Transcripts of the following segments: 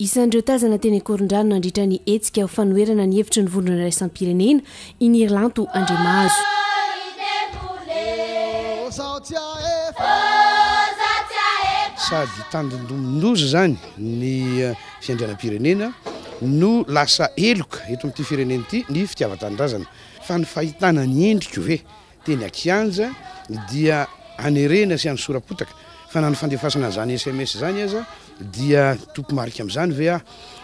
Isan'ireo tazana teny Akorondrano nandritra ny hetsika ho fanoherana ny hevitry ny vondrona raisam-pirenena iny Irlanto Andriamahazo. Sady tandindomindoza zany ny fiandrianam-pirenena no lasa eloka eto amin'ity firenena ity ny fitiavan-tanindrazana fa ny fahitana ny endrika ve teny Akianja dia anerena sy any Sorapotaka fa na ny fandefasana zany SMS zany aza dia topo marika amin'izany ve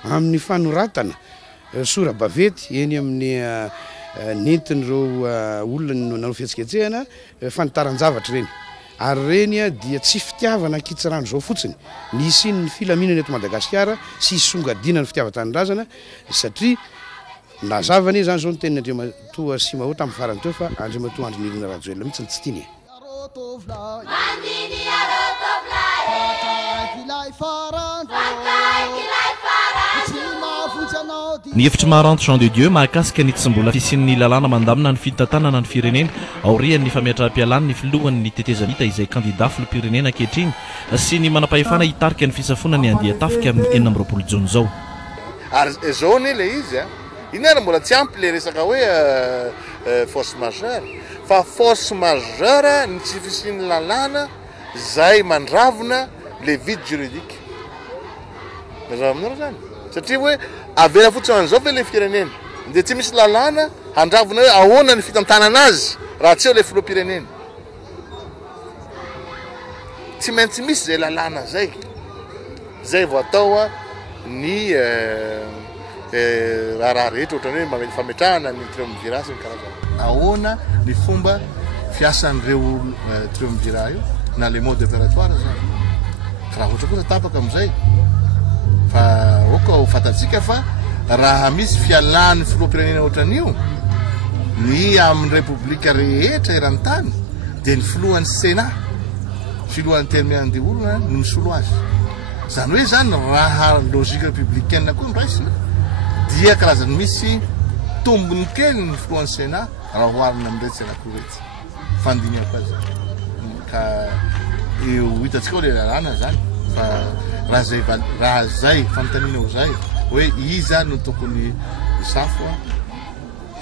amin'ny fanoratana sora bavety eny amin'ny nentin'ireo olona nanao fihetsiketsehana fanitaran-javatra reny ary reny dia tsy fitiavana kitsirano zao fotsiny ny isin'ny filaminana eto Madagasikara sy songadina ny fitiavan-tanindrazana satria nazavany zany zao ny teniny Andriamatoa Simao tamin'ny farany teo fa Andriamatoa Andrinirina Rajoelina mihitsy ny tsy tiany. Ny hevitry maharanto Jean de Dieu mahakasika ny tsy mbola fisian'ny lalàna mandamina ny fitantanana ny firenena aorian'ny famiatra-pialany ny filohan'ny tetezamita izay candidat filoham-pirenena ankehitriny sy ny manam-pahefana hitarika ny fisafona ny andeha tafika amin'ny 20 Jona zao. Ary zao ny le izy inona mbola tsy ampy le resaka hoe force majeure fa force majeure ny tsy fisian'ny lalàna zay mandravona le vide juridique. Mandravona zany satria hoe avela fotsiny an'izao ve le firenena dia tsy misy lalàna handravona hoe ahoana ny fitantanana azy raha tsy eo le filoham-pirenena. Tsy maintsy misy zay lalàna zay vao atao ny raha rehetra ohatrany hoe fametrahana ny triumvirat sy ny karazana. Ahoana ny fomba fiasan'ireo triumvirat io na le mode opératoire zany raha ohatra kosa tapaka amin'izay fa oko ho fatatsika fa raha misy fialan'ny filoham-pirenena ohatran'io ny amin'ny repoblika rehetra eran-tany dia ny filohan'ny Sénat filohan'ny termian'de olona no misolo azy. Zany hoe zany raha logika républicaine koa niraisina dia karazany misy tombony kely ny filohan'ny Sénat raha hoarina amin'iretsy anakoretsy fandiniako azy ka eo hitatsika le lalàna zany fa raha zay fanontaniana ho zay hoe iza no tokony safo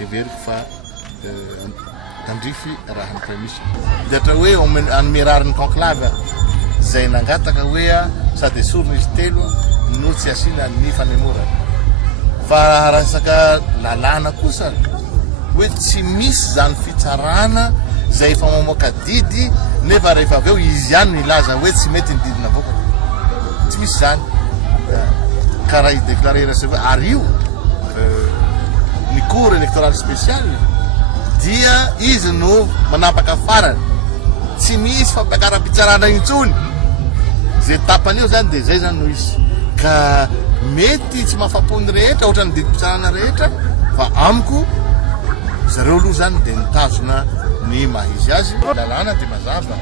everiko fa tandrify raha ny prémisse dia hatra hoe anome rariny conclave zay nangataka hoe sady esorina izy telo no tsy asiana ny fanemorana fa raha resaka lalàna kosa hoe tsy misy zany fitsarana zay efa mamoaka didy nefa rehefa avy eo izy ihany no ilaza hoe tsy mety ny didina avokany tsy misy zany karaha idéclarera se hoe ary io ny cour électoral spécial dia izy no manapaka farany tsy misy fampiakaram-pitsarana intsony zay tapany io zany dia zay zany no izy ka mety tsy mahafapony rehetra ohatra ny didim-pitsarana rehetra fa amiko zareo aloha zany dia nitazona ny mahizy azy lalàna dia mazava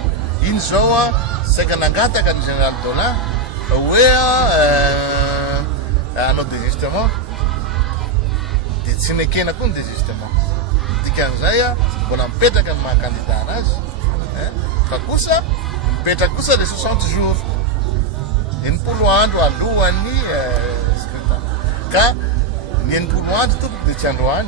iny zao saika nangataka ny général Dolan hoe anao désistement dia tsy nekena koa ny désistement dikan'izay mbola mipetraka ny maha-candidat anazy fa kosa mipetraka kosa le 60 jours 80 andro alohan'ny scrutin ka ny 80 andro tompoko dia tsy androany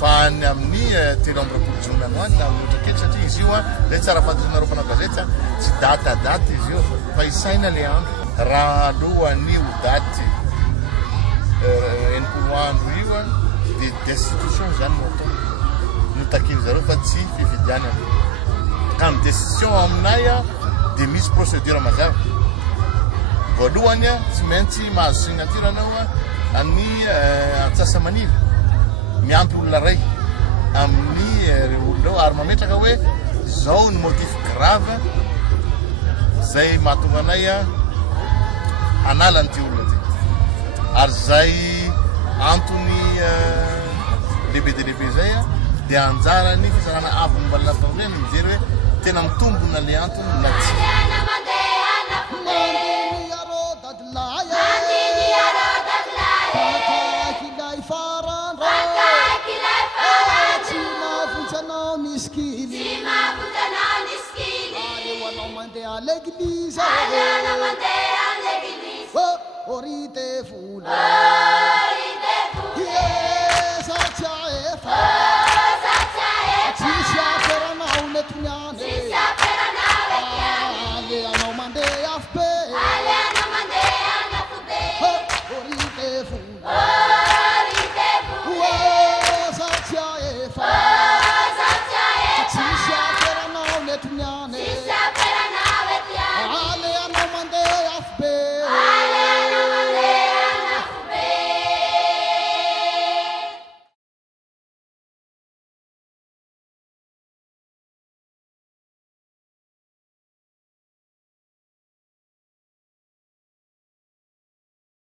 fa ny amin'ny 13 Jona androany na amin'ny ohatrakely satria izy io zay tsara fantatrareo mpanao gazety tsy daty izy io fa isaina le andro raha alohan'ny ho daty 80 andro io dia destitution zany no atao no takiny zareo fa tsy fividiana ka ny décision aminay dia misy procédure mazava voalohany tsy maintsy mahazo signature anao amin'ny antsasamanivy miampy olona ray amin'ny olona eo ary mametraka hoe zao ny motif grave zay mahatonga anay analan'ity olona ty ary zay antony lehibe dia lehibe zay dia anjarany fisarana avy mbalina atao reny mijery hoe tena mitombona le antony na tsy l'église. te vola